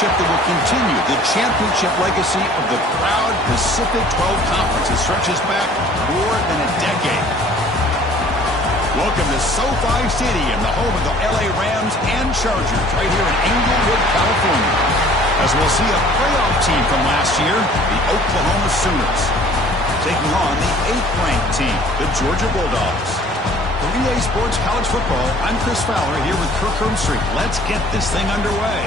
matchup that will continue the championship legacy of the proud Pacific 12 Conference that stretches back more than a decade. Welcome to SoFi Stadium, the home of the LA Rams and Chargers, right here in Inglewood, California. As we'll see a playoff team from last year, the Oklahoma Sooners, taking on the 8th-ranked team, the Georgia Bulldogs. For EA Sports College Football, I'm Chris Fowler here with Kirk Herbstreit. Let's get this thing underway.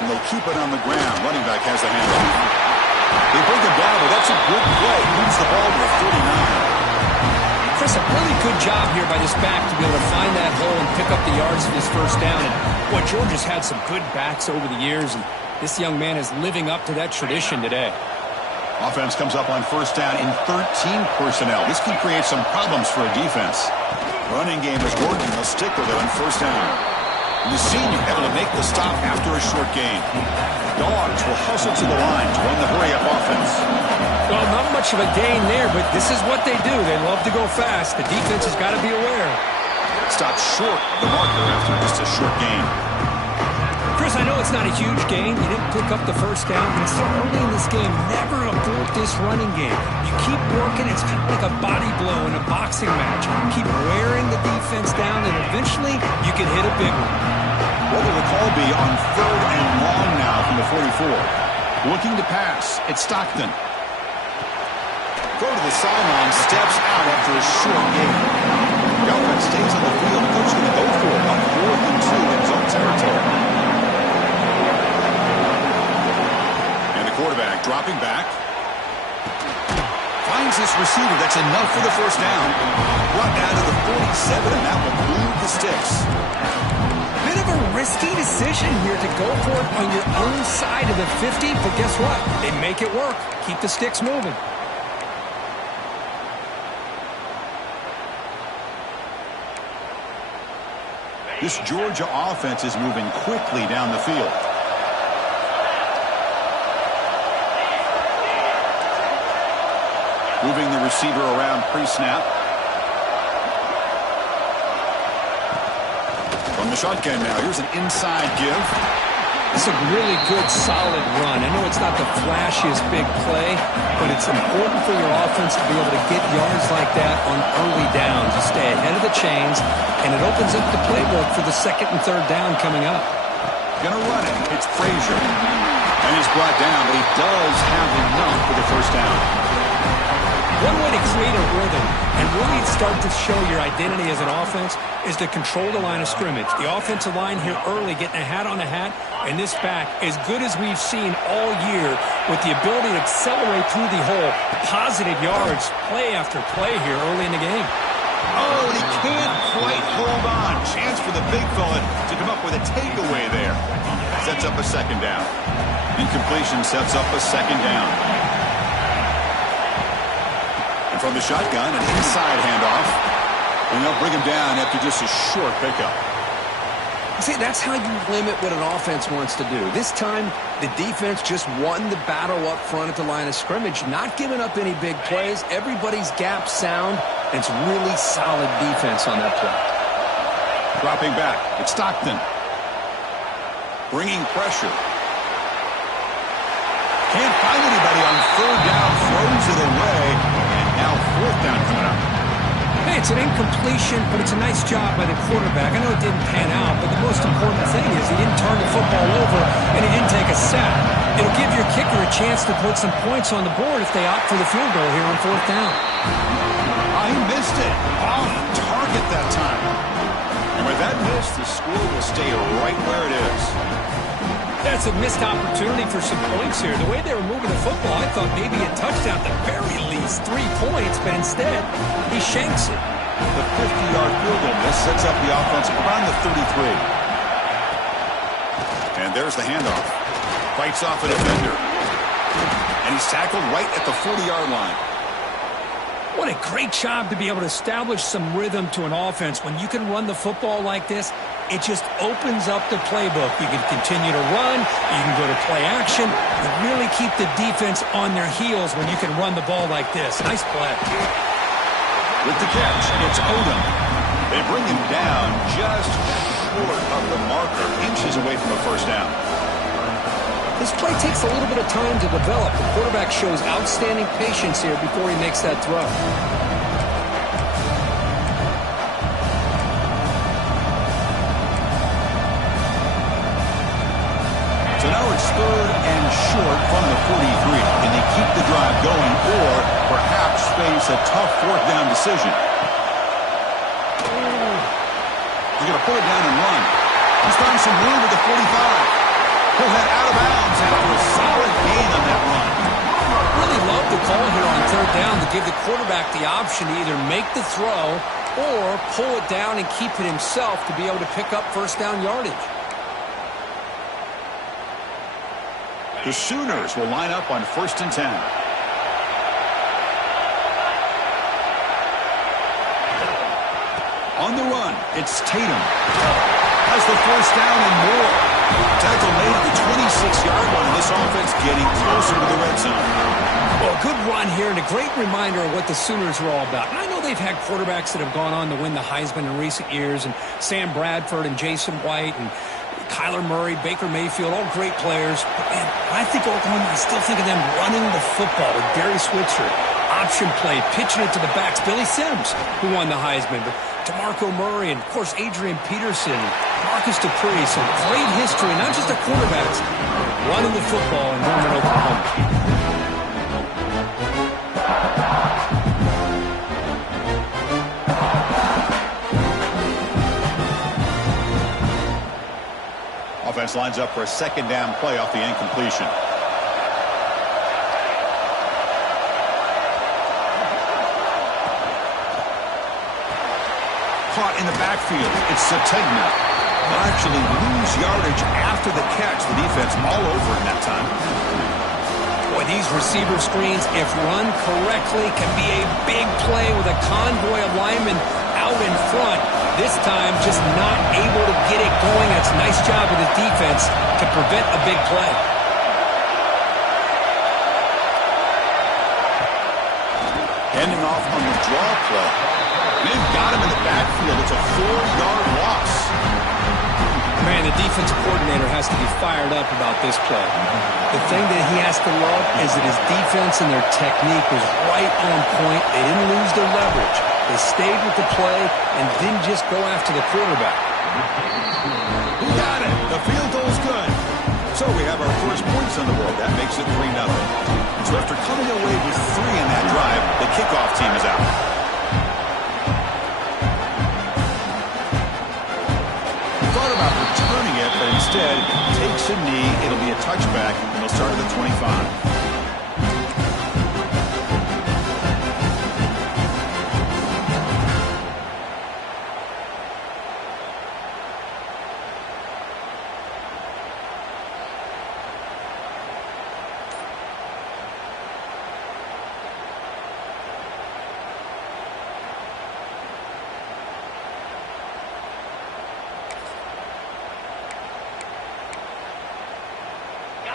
They keep it on the ground. Running back has the handoff. They bring him down, but that's a good play. Moves the ball to the 39. Chris, a really good job here by this back to be able to find that hole and pick up the yards for this first down. And boy, Georgia's had some good backs over the years, and this young man is living up to that tradition today. Offense comes up on first down in 13 personnel. This can create some problems for a defense. Running game is working. They'll stick with it on first down. The senior able to make the stop after a short gain. Dogs will hustle to the line to run the hurry-up offense. Well, not much of a gain there, but this is what they do. They love to go fast. The defense has got to be aware. Stopped short of the marker after just a short gain. Chris, I know it's not a huge gain. You didn't pick up the first down, but it's so early in this game. Never abort this running game. You keep working. It's kind of like a body blow in a boxing match. Keep wearing the defense down, and eventually you can hit a big one. What will the call be on 3rd and long now from the 44? Looking to pass. It's Stockton. Throw to the sideline. Steps out after a short gain. The offense stays on the field. Coach going to go for it on 4th and 2 in his own territory. Quarterback dropping back. Finds this receiver. That's enough for the first down. Brought down to the 47, and that will move the sticks. Bit of a risky decision here to go for it on your own side of the 50, but guess what? They make it work. Keep the sticks moving. This Georgia offense is moving quickly down the field. Moving the receiver around pre-snap. From the shotgun now, here's an inside give. It's a really good, solid run. I know it's not the flashiest big play, but it's important for your offense to be able to get yards like that on early downs. You stay ahead of the chains, and it opens up the playbook for the 2nd and 3rd down coming up. Gonna run it. It's Frazier. And he's brought down, but he does have enough for the first down. One way to create a rhythm and really start to show your identity as an offense is to control the line of scrimmage. The offensive line here early getting a hat on a hat, and this back, as good as we've seen all year, with the ability to accelerate through the hole, positive yards, play after play here early in the game. Oh, and he can't quite hold on. Chance for the big fella to come up with a takeaway there. Sets up a 2nd down. Incompletion sets up a 2nd down. From the shotgun, an inside handoff. And they'll bring him down after just a short pickup. See, that's how you limit what an offense wants to do. This time, the defense just won the battle up front at the line of scrimmage, not giving up any big plays. Everybody's gap sound, and it's really solid defense on that play. Dropping back, it's Stockton. Bringing pressure. Can't find anybody on 3rd down, throws it away. down coming up. Hey, it's an incompletion, but it's a nice job by the quarterback. I know it didn't pan out, but the most important thing is he didn't turn the football over and he didn't take a sack. It'll give your kicker a chance to put some points on the board if they opt for the field goal here on 4th down. He missed it. Off target that time. And with that miss, the score will stay right where it is. That's a missed opportunity for some points here. The way they were moving the football, I thought maybe a touchdown at the very least, 3 points, but instead, he shanks it. The 50-yard field goal miss sets up the offense around the 33. And there's the handoff. Fights off a defender. And he's tackled right at the 40-yard line. What a great job to be able to establish some rhythm to an offense. When you can run the football like this, it just opens up the playbook. You can continue to run. You can go to play action. You really keep the defense on their heels when you can run the ball like this. Nice play. With the catch, it's Odom. They bring him down just short of the marker, inches away from a first down. This play takes a little bit of time to develop. The quarterback shows outstanding patience here before he makes that throw. So now it's 3rd and short from the 43. Can they keep the drive going or perhaps face a tough 4th down decision? He's going to put it down and run. He's found some room at the 45. He'll head out of bounds after a solid gain on that run. Really love the call here on 3rd down to give the quarterback the option to either make the throw or pull it down and keep it himself to be able to pick up 1st down yardage. The Sooners will line up on 1st and 10. On the run, it's Tatum. Has the 1st down and more. Tackle made at the 26-yard line. This offense getting closer to the red zone. Well, good run here and a great reminder of what the Sooners are all about. And I know they've had quarterbacks that have gone on to win the Heisman in recent years, and Sam Bradford and Jason White and Kyler Murray, Baker Mayfield, all great players. But, man, when I think Oklahoma, I still think of them running the football with Barry Switzer. Option play, pitching it to the backs. Billy Sims, who won the Heisman, but DeMarco Murray, and, of course, Adrian Peterson, Marcus Dupree. So great history, not just the quarterbacks, running the football in Norman, Oklahoma. Offense lines up for a 2nd down play off the incompletion. Caught in the backfield. It's Sategna. They'll actually lose yardage after the catch. The defense all over in that time. Boy, these receiver screens, if run correctly, can be a big play with a convoy of linemen out in front. This time, just not able to get it going. That's a nice job of the defense to prevent a big play. Ending off on the draw play. They've got him in the backfield. It's a 4-yard loss. Man, the defensive coordinator has to be fired up about this play. The thing that he has to love is that his defense and their technique was right on point. They didn't lose their leverage. They stayed with the play and didn't just go after the quarterback. He got it. The field goal's good. So we have our first points on the board. That makes it 3-0. So after coming away with 3 in that drive, the kickoff team is out. Thought about returning it, but instead takes a knee. It'll be a touchback, and they'll start at the 25.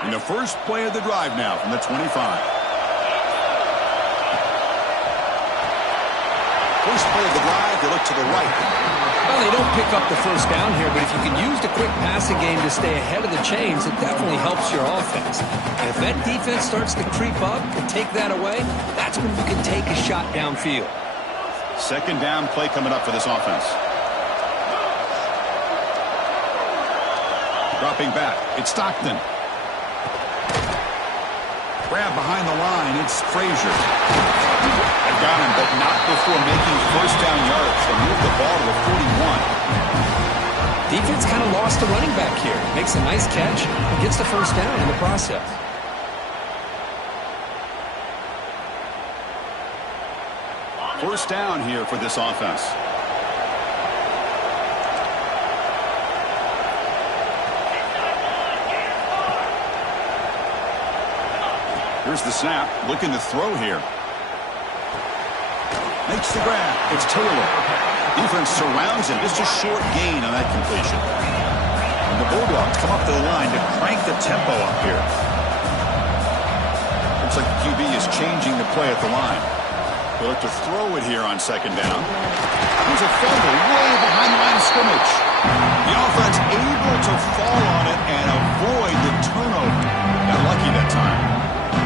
In the first play of the drive now from the 25. First play of the drive, they look to the right. Well, they don't pick up the 1st down here, but if you can use the quick passing game to stay ahead of the chains, it definitely helps your offense. And if that defense starts to creep up and take that away, that's when you can take a shot downfield. Second down play coming up for this offense. Dropping back. It's Stockton. Grab behind the line. It's Frazier. They've got him, but not before making first down yards. They move the ball to the 41. Defense kind of lost a running back here. Makes a nice catch and gets the first down in the process. First down here for this offense. Here's the snap. Looking to throw here. Makes the grab. It's Taylor. Defense surrounds him. Just a short gain on that completion. And the Bulldogs come up to the line to crank the tempo up here. Looks like the QB is changing the play at the line. They look to throw it here on second down. There's a fumble way behind the line of scrimmage. The offense able to fall on it and avoid the turnover. Got lucky that time.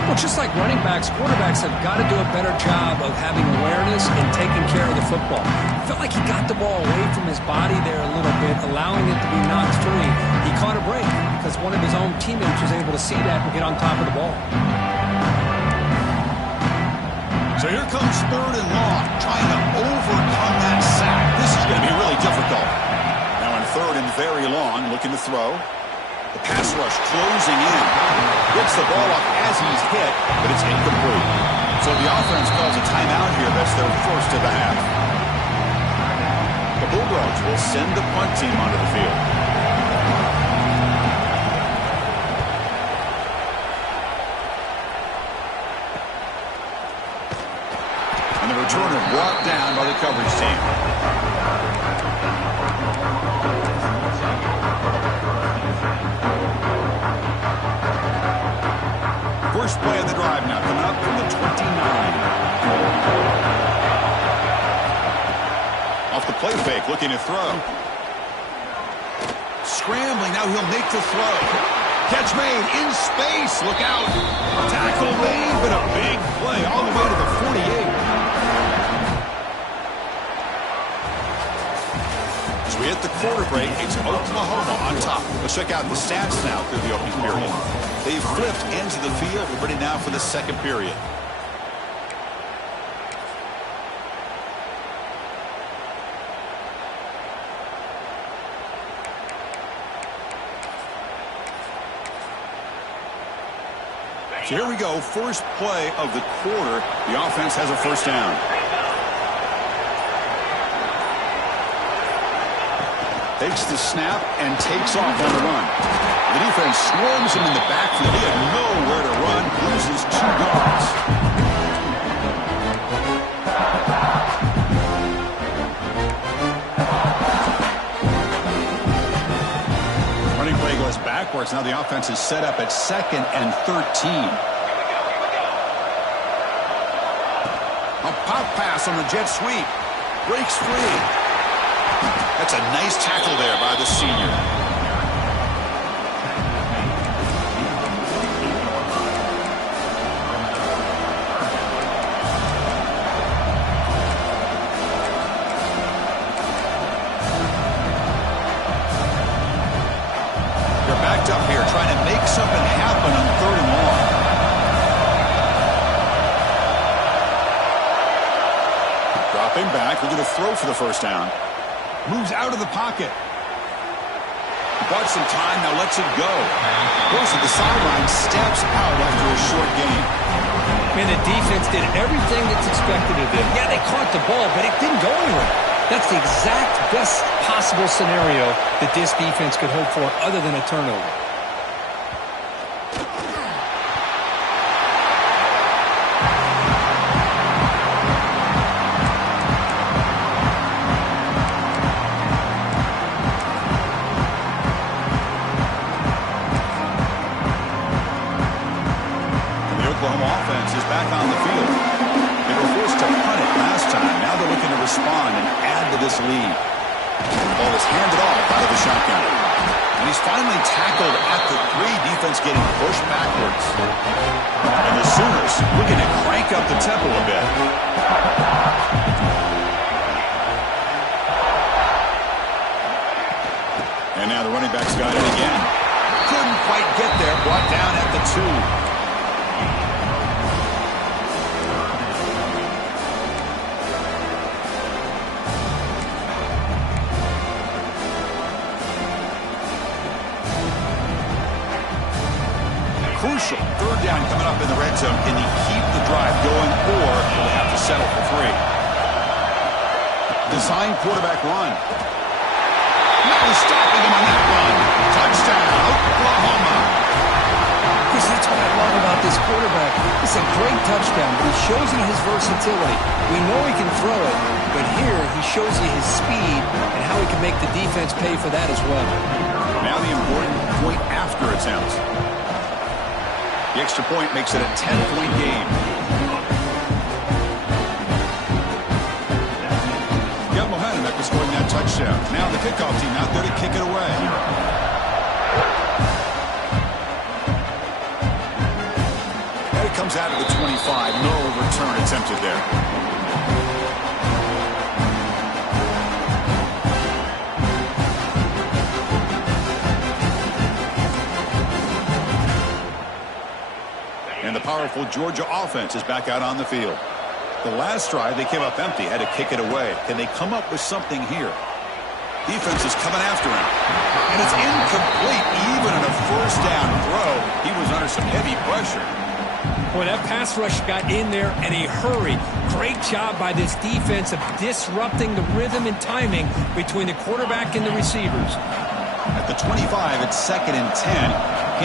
Well, just like running backs, quarterbacks have got to do a better job of having awareness and taking care of the football. Felt like he got the ball away from his body there a little bit, allowing it to be knocked free. He caught a break because one of his own teammates was able to see that and get on top of the ball. So here comes third and long, trying to overcome that sack. This is going to be really difficult. Now in third and very long, looking to throw. The pass rush closing in. Gets the ball off as he's hit, but it's incomplete. So the offense calls a timeout here. That's their first of the half. The Bulldogs will send the punt team onto the field. And the returner brought down by the coverage team. First play of the drive now, coming up from the 29. Off the play fake, looking to throw. Scrambling, now he'll make the throw. Catch made, in space, look out. Tackle made, but a big play all the way to the 48. As we hit the quarter break, it's Oklahoma on top. Let's check out the stats now through the opening period. They've flipped ends of the field. We're ready now for the second period. So here we go. First play of the quarter. The offense has a first down. Takes the snap and takes off on the run. The defense swarms him in the backfield. He had nowhere to run. Loses 2 yards. Running play goes backwards. Now the offense is set up at 2nd and 13. A pop pass on the jet sweep. Breaks free. That's a nice tackle there by the senior. They're backed up here trying to make something happen on third and long. Dropping back, we're going to throw for the first down. Moves out of the pocket. Bought some time, now lets it go. Goes to the sideline, steps out after a short gain. Man, the defense did everything that's expected of them. Yeah, they caught the ball, but it didn't go anywhere. That's the exact best possible scenario that this defense could hope for other than a turnover. Lead. The ball is handed off out of the shotgun. And he's finally tackled at the 3. Defense getting pushed backwards. And the Sooners looking to crank up the tempo a bit. And now the running back's got it again. Couldn't quite get there. Brought down at the 2. Crucial. Third down coming up in the red zone. Can he keep the drive going, or will they have to settle for 3? Design quarterback run. No stopping him on that run. Touchdown, Oklahoma. Chris, that's what I love about this quarterback. It's a great touchdown, but he shows you his versatility. We know he can throw it, but here he shows you his speed and how he can make the defense pay for that as well. Now the important point after attempt. The extra point makes it a 10-point game. Got momentum after scoring that touchdown. Now the kickoff team out there to kick it away. And it comes out of the 25. No return attempted there. And the powerful Georgia offense is back out on the field. The last drive, they came up empty, had to kick it away. Can they come up with something here? Defense is coming after him. And it's incomplete, even on a first down throw. He was under some heavy pressure. Boy, that pass rush got in there in a hurry. Great job by this defense of disrupting the rhythm and timing between the quarterback and the receivers. At the 25, it's 2nd and 10.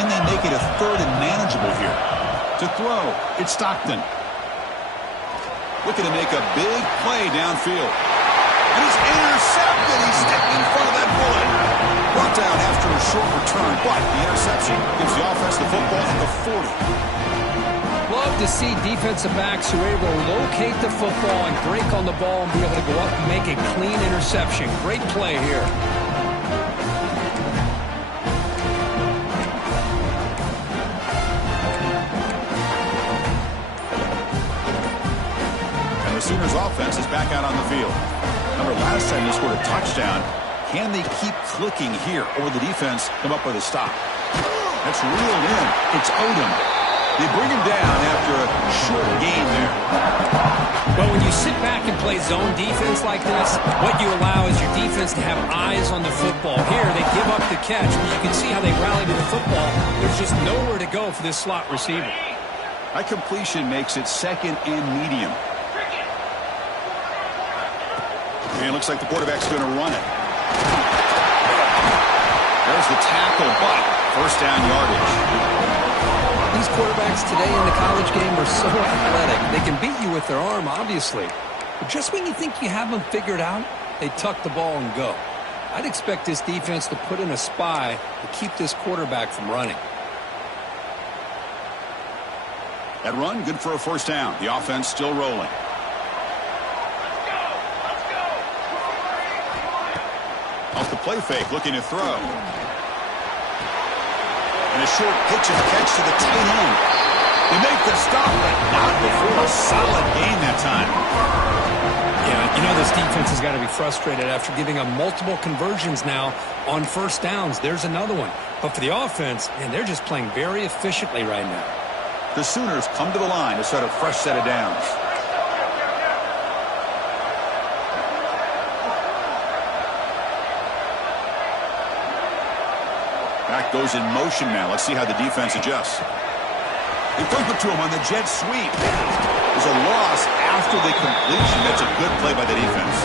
Can they make it a 3rd and manageable here? To throw, it's Stockton. Looking to make a big play downfield. And he's intercepted. He's stepped in front of that bullet. Brought down after a short return, but the interception gives the offense the football at the 40. Love to see defensive backs who are able to locate the football and break on the ball and be able to go up and make a clean interception. Great play here. Sooners offense is back out on the field. Remember, last time they scored a touchdown. Can they keep clicking here, or will the defense come up with a stop? That's reeled in. It's Odom. They bring him down after a short gain there. But when you sit back and play zone defense like this, what you allow is your defense to have eyes on the football. Here, they give up the catch, but you can see how they rally to the football. There's just nowhere to go for this slot receiver. That completion makes it 2nd and medium. And it looks like the quarterback's going to run it. There's the tackle, but first down yardage. These quarterbacks today in the college game are so athletic. They can beat you with their arm, obviously. But just when you think you have them figured out, they tuck the ball and go. I'd expect this defense to put in a spy to keep this quarterback from running. That run, good for a first down. The offense still rolling. Off the play fake, looking to throw. And a short pitch and catch to the tight end. They make the stop, but not before a solid gain that time. Yeah, you know this defense has got to be frustrated after giving up multiple conversions now on first downs. There's another one. But for the offense, man, they're just playing very efficiently right now. The Sooners come to the line to set a fresh set of downs. Back goes in motion now. Let's see how the defense adjusts. They flip it to him on the jet sweep. There's a loss after the completion. That's a good play by the defense.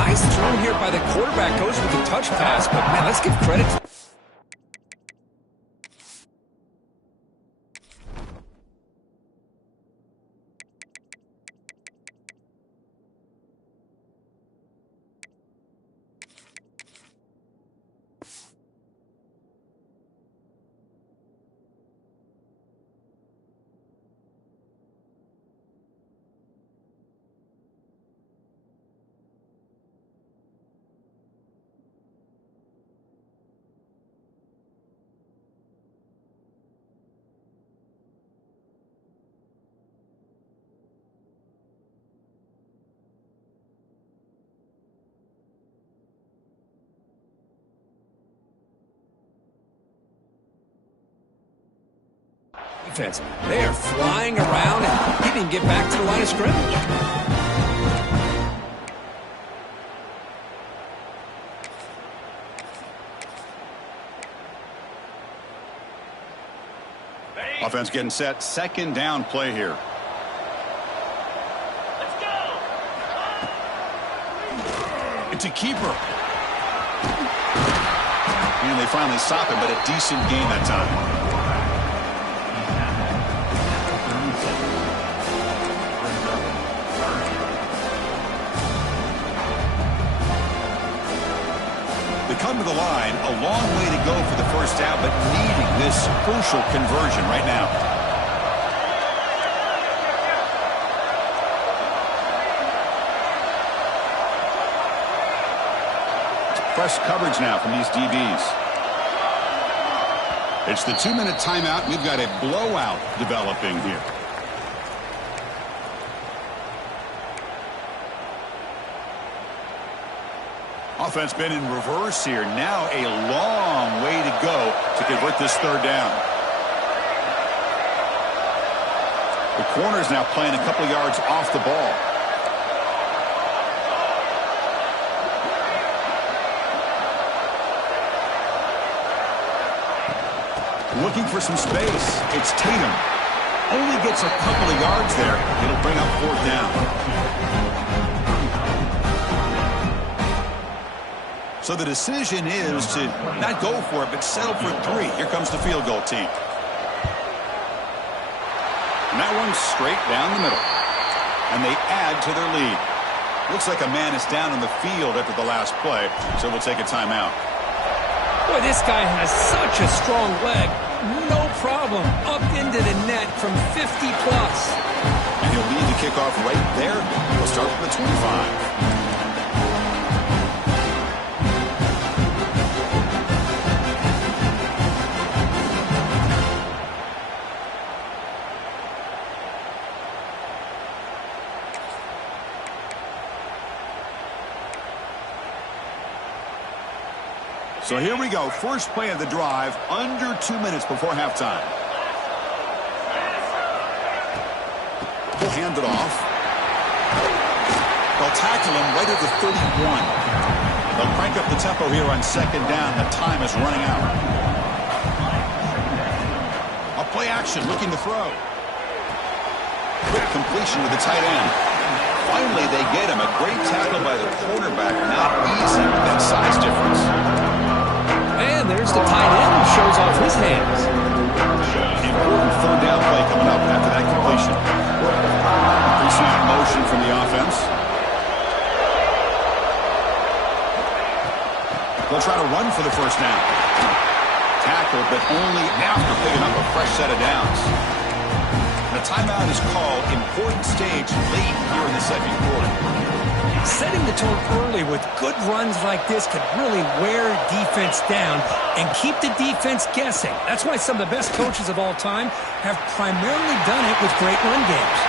Nice throw here by the quarterback. Goes with the touch pass. But, man, let's give credit to defense. They are flying around, and he didn't get back to the line of scrimmage. Offense getting set. Second down play here. Let's go. It's a keeper. And they finally stop him, but a decent gain that time. They come to the line, a long way to go for the first down, but needing this crucial conversion right now. Press coverage now from these DBs. It's the 2-minute timeout. We've got a blowout developing here. Offense been in reverse here. Now a long way to go to convert this third down. The corner's now playing a couple yards off the ball. Looking for some space. It's Tatum. Only gets a couple of yards there. It'll bring up fourth down. So the decision is to not go for it, but settle for 3. Here comes the field goal team. And that one's straight down the middle. And they add to their lead. Looks like a man is down on the field after the last play, so we'll take a timeout. Boy, this guy has such a strong leg. No problem. Up into the net from 50+. And he'll lead the kickoff right there. He'll start from the 25. So here we go. First play of the drive, under 2 minutes before halftime. He'll hand it off. They'll tackle him right at the 31. They'll crank up the tempo here on second down. The time is running out. A play action, looking to throw. Quick completion to the tight end. Finally, they get him. A great tackle by the quarterback. Not easy with that size difference. And there's the tight end who shows off his hands. Important third down play coming up after that completion. Pre-snap motion from the offense. They'll try to run for the first down. Tackled, but only after picking up a fresh set of downs. The timeout is called. Important stage late here in the second quarter. Setting the tone early with good runs like this could really wear defense down and keep the defense guessing. That's why some of the best coaches of all time have primarily done it with great run games.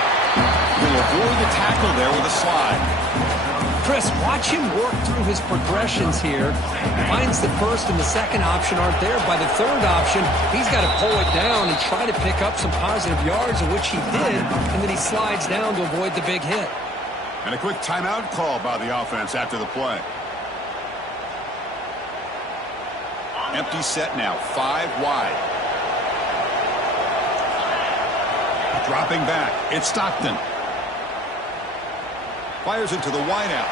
He'll avoid the tackle there with a slide. Chris, watch him work through his progressions here. Finds the first and the second option aren't there. By the third option, he's got to pull it down and try to pick up some positive yards, in which he did, and then he slides down to avoid the big hit. And a quick timeout call by the offense after the play. Empty set now, 5 wide. Dropping back, it's Stockton. Fires into the wideout.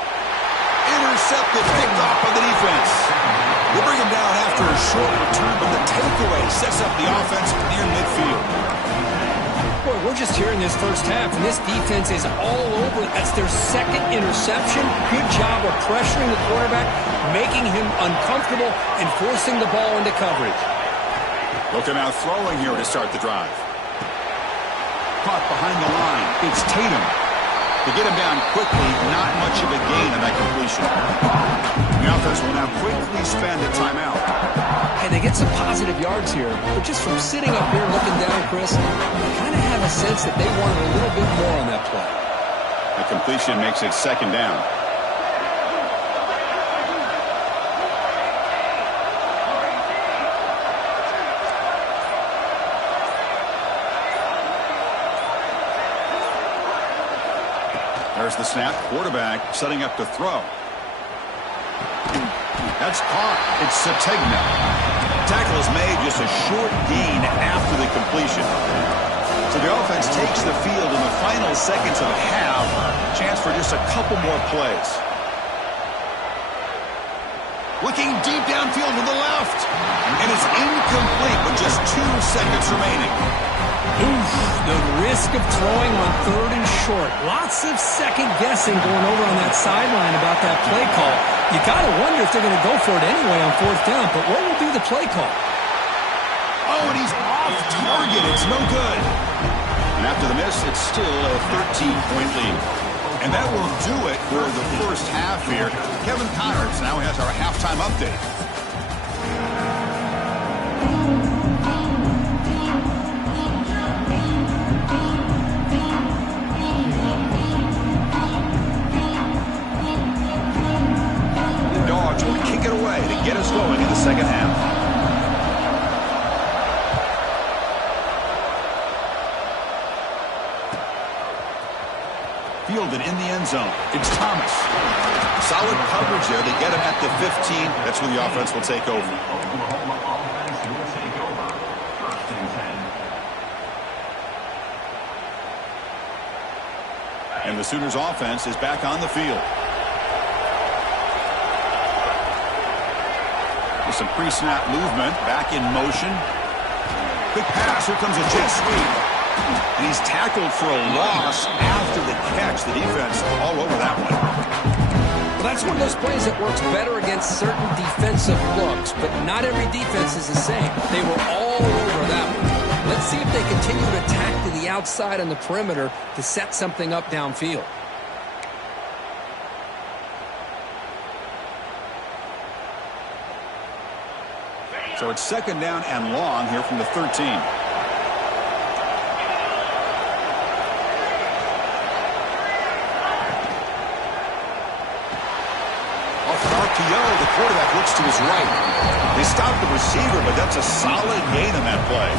Intercepted, picked off by the defense. They bring him down after a short return, but the takeaway sets up the offense near midfield. Boy, we're just hearing this first half, and this defense is all over. That's their second interception. Good job of pressuring the quarterback, making him uncomfortable, and forcing the ball into coverage. Looking out throwing here to start the drive. Caught behind the line. It's Tatum. To get him down quickly, not much of a gain on that completion. The offense will now quickly spend a timeout. Hey, they get some positive yards here, but just from sitting up here looking down, Chris, I kind of have a sense that they wanted a little bit more on that play. The completion makes it second down. There's the snap. Quarterback setting up to throw. That's caught. It's Sategna. Tackle is made, just a short gain after the completion. So the offense takes the field in the final seconds of half. Chance for just a couple more plays. Looking deep downfield to the left. And it's incomplete with just 2 seconds remaining. Oof, the risk of throwing on 3rd and short. Lots of second guessing going over on that sideline about that play call. You got to wonder if they're going to go for it anyway on 4th down, but what will be the play call? Oh, and he's off target. It's no good. And after the miss, it's still a 13-point lead. And that will do it for the first half here. Kevin Connors now has our halftime update. The Dogs will kick it away to get us going in the second half. Fielded in the end zone. It's Thomas. Solid coverage there. They get him at the 15. That's where the offense will take over. And the Sooners offense is back on the field. With some pre-snap movement. Back in motion. Quick pass. Here comes a jet sweep. And he's tackled for a loss after the catch. The defense all over that one. Well, that's one of those plays that works better against certain defensive looks, but not every defense is the same. They were all over that one. Let's see if they continue to attack to the outside on the perimeter to set something up downfield. So it's 2nd down and long here from the 13. The quarterback looks to his right. They stopped the receiver, but that's a solid gain on that play.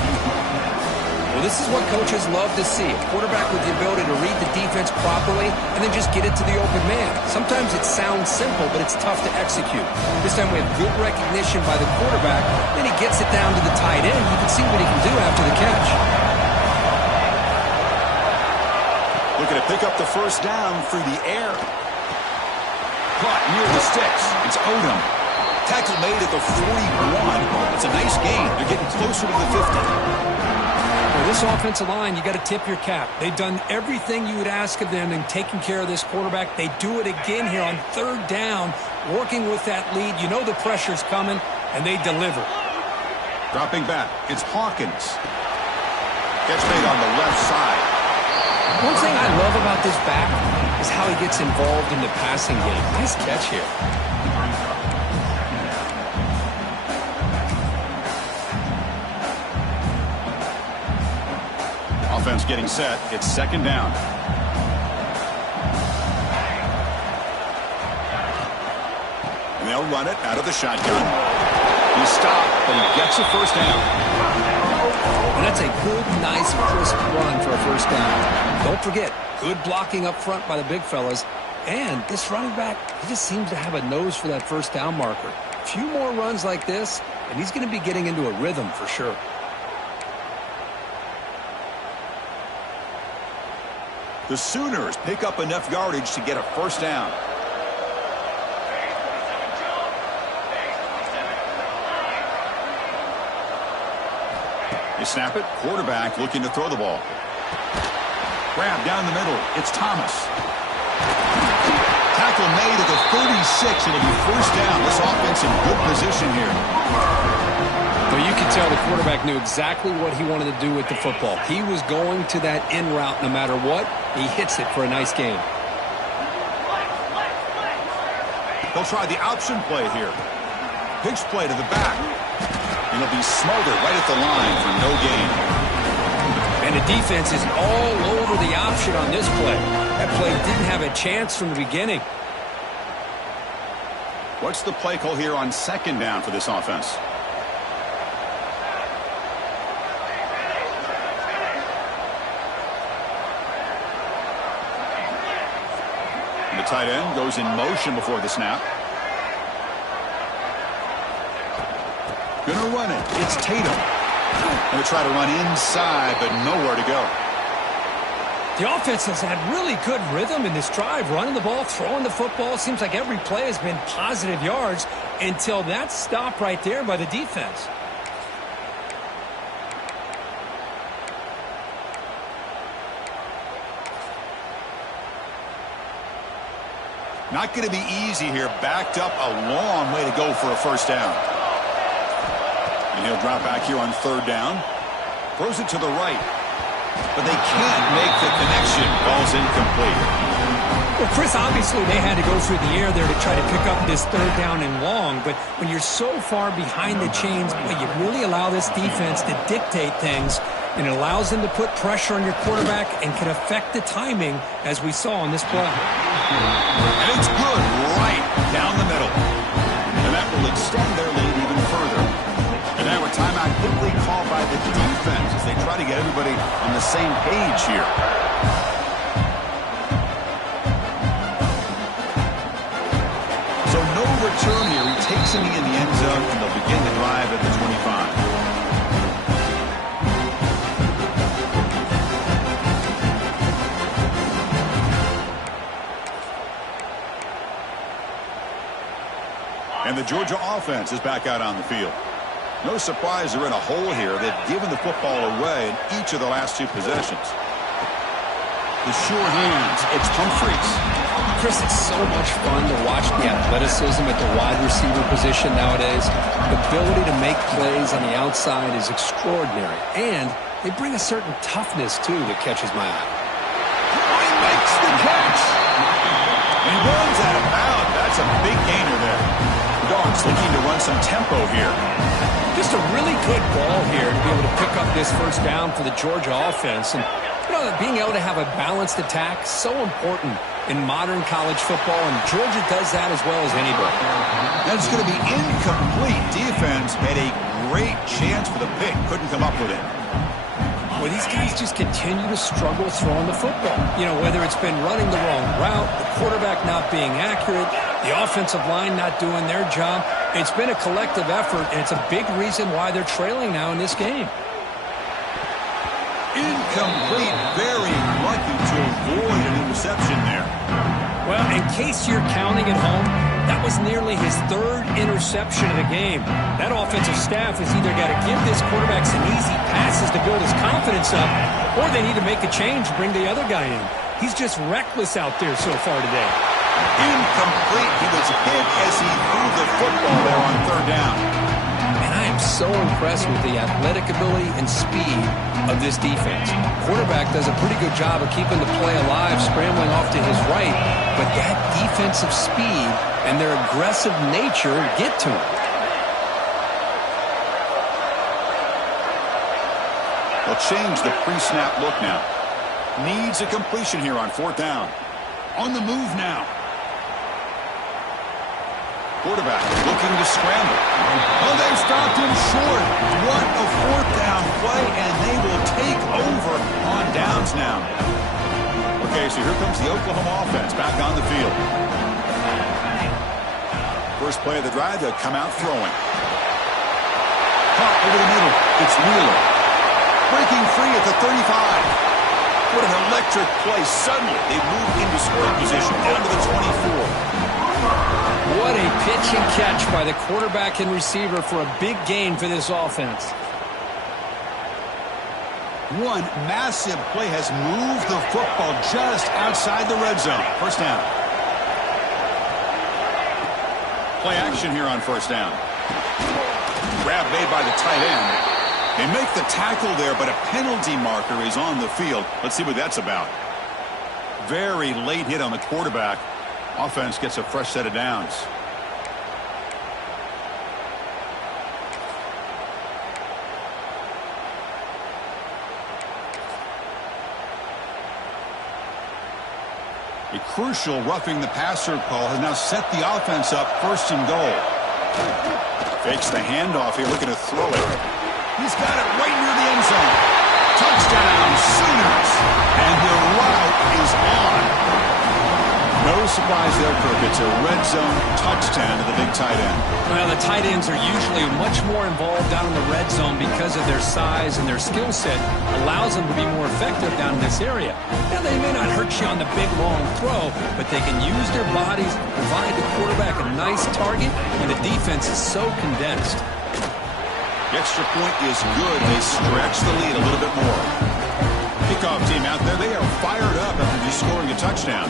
Well, this is what coaches love to see. A quarterback with the ability to read the defense properly and then just get it to the open man. Sometimes it sounds simple, but it's tough to execute. This time we have good recognition by the quarterback. Then he gets it down to the tight end. You can see what he can do after the catch. Looking to pick up the first down through the air. Caught near the sticks. It's Odom. Tackle made at the 41. It's a nice gain. They're getting closer to the 50. For this offensive line, you got to tip your cap. They've done everything you would ask of them in taking care of this quarterback. They do it again here on 3rd down, working with that lead. You know the pressure's coming, and they deliver. Dropping back. It's Hawkins. Catch made on the left side. One thing I love about this back is how he gets involved in the passing game. Nice catch here. Offense getting set. It's 2nd down. And they'll run it out of the shotgun. He stopped, but he gets a first down. And that's a good, nice, crisp run for a first down. Don't forget, good blocking up front by the big fellas. And this running back, he just seems to have a nose for that first down marker. A few more runs like this, and he's going to be getting into a rhythm for sure. The Sooners pick up enough yardage to get a first down. They snap it. Quarterback looking to throw the ball. Grab down the middle. It's Thomas. Tackle made at the 36. It'll be first down. This offense in good position here. Well, you can tell the quarterback knew exactly what he wanted to do with the football. He was going to that in route no matter what. He hits it for a nice gain. They'll try the option play here. Pitch play to the back. And he'll be smothered right at the line for no gain. And the defense is all over the option on this play. That play didn't have a chance from the beginning. What's the play call here on 2nd down for this offense? tight end goes in motion before the snap. Gonna run it. It's Tatum. Gonna try to run inside, but nowhere to go. The offense has had really good rhythm in this drive, running the ball, throwing the football. Seems like every play has been positive yards until that stop right there by the defense. Not going to be easy here. Backed up a long way to go for a first down. And he'll drop back here on third down. Throws it to the right. But they can't make the connection. Ball's incomplete. Well, Chris, obviously they had to go through the air there to try to pick up this third down and long. But when you're so far behind the chains, boy, you really allow this defense to dictate things. And it allows them to put pressure on your quarterback and can affect the timing, as we saw on this play. And it's good right down the middle. And that will extend their lead even further. And now a timeout quickly called by the defense as they try to get everybody on the same page here. So no return here. He takes him in the end zone, and they'll begin the drive at the 25. And the Georgia offense is back out on the field. No surprise they're in a hole here. They've given the football away in each of the last two possessions. The sure hands. It's Humphreys. Chris, it's so much fun to watch the athleticism at the wide receiver position nowadays. The ability to make plays on the outside is extraordinary. And they bring a certain toughness, too, that catches my eye. He makes the catch. He runs out of bounds. That's a big gainer there. Dogs looking to run some tempo here. Just a really good ball here to be able to pick up this first down for the Georgia offense. And, you know, being able to have a balanced attack, so important in modern college football, and Georgia does that as well as anybody. That's going to be incomplete. Defense had a great chance for the pick. Couldn't come up with it. Well, these guys just continue to struggle throwing the football. You know, whether it's been running the wrong route, the quarterback not being accurate, the offensive line not doing their job. It's been a collective effort, and it's a big reason why they're trailing now in this game. Incomplete. Very lucky to avoid an interception there. Well, in case you're counting at home, that was nearly his third interception of the game. That offensive staff has either got to give this quarterback some easy passes to build his confidence up, or they need to make a change, bring the other guy in. He's just reckless out there so far today. Incomplete. He was hit as he threw the football there on third down. And I am so impressed with the athletic ability and speed of this defense. Quarterback does a pretty good job of keeping the play alive, scrambling off to his right, but that defensive speed and their aggressive nature get to him. They'll change the pre-snap look now. Needs a completion here on fourth down. On the move now. Quarterback looking to scramble. Oh, they've stopped him short. What a fourth down play, and they will take over on downs now. Okay, so here comes the Oklahoma offense back on the field. First play of the drive, they'll come out throwing. Caught over the middle. It's Wheeler. Breaking free at the 35. What an electric play. Suddenly, they move into scoring position down to the 24. What a pitch and catch by the quarterback and receiver for a big gain for this offense. One massive play has moved the football just outside the red zone. First down. Play action here on first down. Grab made by the tight end. They make the tackle there, but a penalty marker is on the field. Let's see what that's about. Very late hit on the quarterback. Offense gets a fresh set of downs. A crucial roughing the passer call has now set the offense up first and goal. Fakes the handoff here, looking to throw it. He's got it right near the end zone. Touchdown, Sooners. And the route is on. No surprise there, Kirk. It's a red zone touchdown to the big tight end. Well, the tight ends are usually much more involved down in the red zone because of their size and their skill set allows them to be more effective down in this area. Now, they may not hurt you on the big, long throw, but they can use their bodies, provide the quarterback a nice target when the defense is so condensed. The extra point is good. They stretch the lead a little bit more. Kickoff team out there, they are fired up after just scoring a touchdown.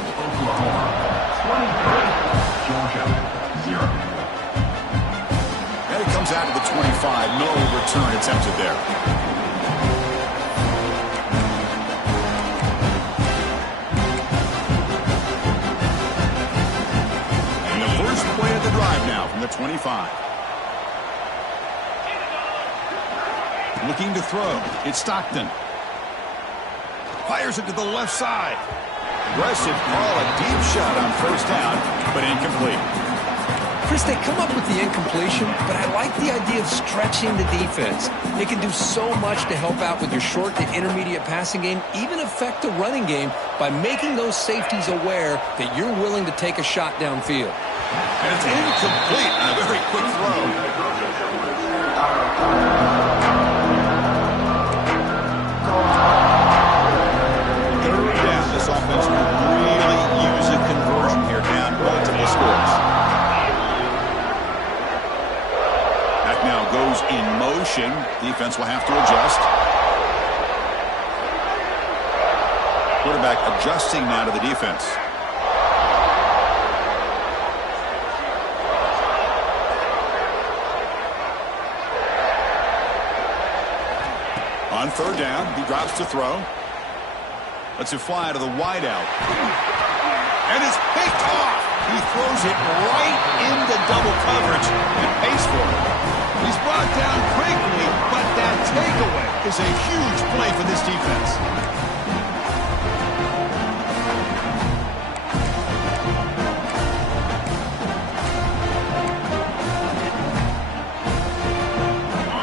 And it comes out to the 25. No return attempted there. And the first play of the drive now from the 25. Looking to throw. It's Stockton. Fires it to the left side. Aggressive call, a deep shot on first down, but incomplete. Chris, they come up with the incompletion, but I like the idea of stretching the defense. It can do so much to help out with your short to intermediate passing game, even affect the running game by making those safeties aware that you're willing to take a shot downfield. And it's incomplete on a very quick throw. This offense will really use a conversion here down multiple scores. That now goes in motion. Defense will have to adjust. Quarterback adjusting now to the defense. On third down, he drops to throw. Lets it fly to the wideout. And it's picked off. He throws it right into double coverage and pays for it. He's brought down quickly, but that takeaway is a huge play for this defense.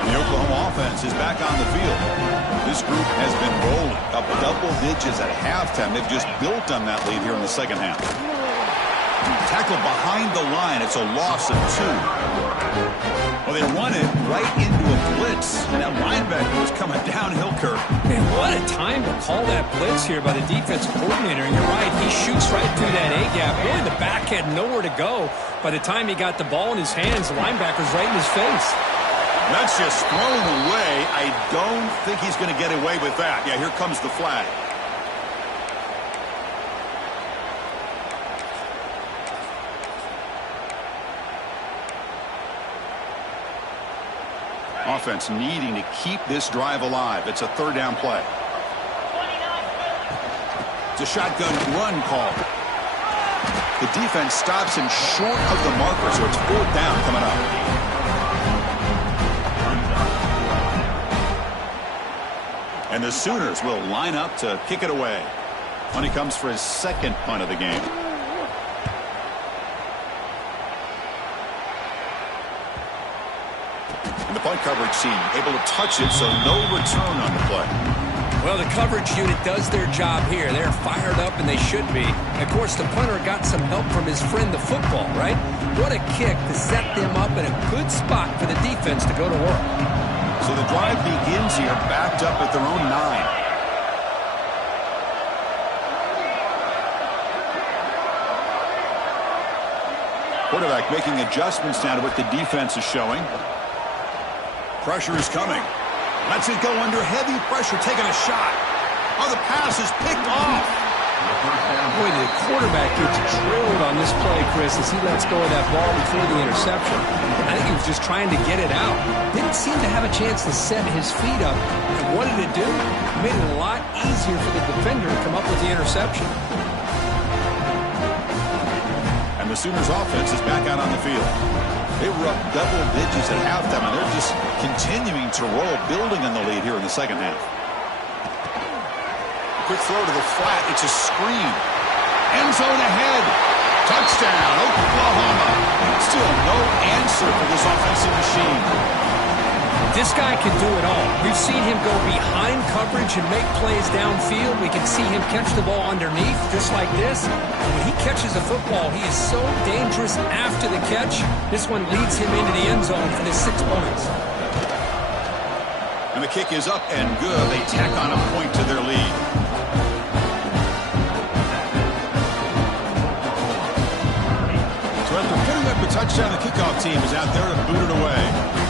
The Oklahoma offense is back on the field. This group has been rolling up double digits at halftime. They've just built on that lead here in the second half. Tackle behind the line. It's a loss of 2. Well, they run it right into a blitz. And that linebacker was coming downhill, Kirk. Man, what a time to call that blitz here by the defensive coordinator. And you're right, he shoots right through that A-gap. Really, the back had nowhere to go. By the time he got the ball in his hands, the linebacker's right in his face. That's just thrown away. I don't think he's going to get away with that. Yeah, here comes the flag. Offense needing to keep this drive alive. It's a third down play. It's a shotgun run call. The defense stops him short of the marker, so it's fourth down coming up. And the Sooners will line up to kick it away when he comes for his second punt of the game. And the punt coverage team able to touch it, so no return on the play. Well, the coverage unit does their job here. They're fired up, and they should be. Of course, the punter got some help from his friend, the football, right? What a kick to set them up in a good spot for the defense to go to work. So the drive begins here, backed up at their own 9. Quarterback making adjustments now to what the defense is showing. Pressure is coming. Lets it go under heavy pressure, taking a shot. Oh, the pass is picked off. Boy, the quarterback gets drilled on this play, Chris, as he lets go of that ball before the interception. I think he was just trying to get it out. Didn't seem to have a chance to set his feet up. And what did it do? It made it a lot easier for the defender to come up with the interception. And the Sooners offense is back out on the field. They were up double digits at halftime, and they're just continuing to roll, building on the lead here in the second half. Quick throw to the flat. It's a screen. End zone ahead. Touchdown, Oklahoma. Still no answer for this offensive machine. This guy can do it all. We've seen him go behind coverage and make plays downfield. We can see him catch the ball underneath, just like this. And when he catches a football, he is so dangerous after the catch. This one leads him into the end zone for the 6 points. And the kick is up and good. They tack on a point to their lead. So after putting up a touchdown, the kickoff team is out there to boot it away.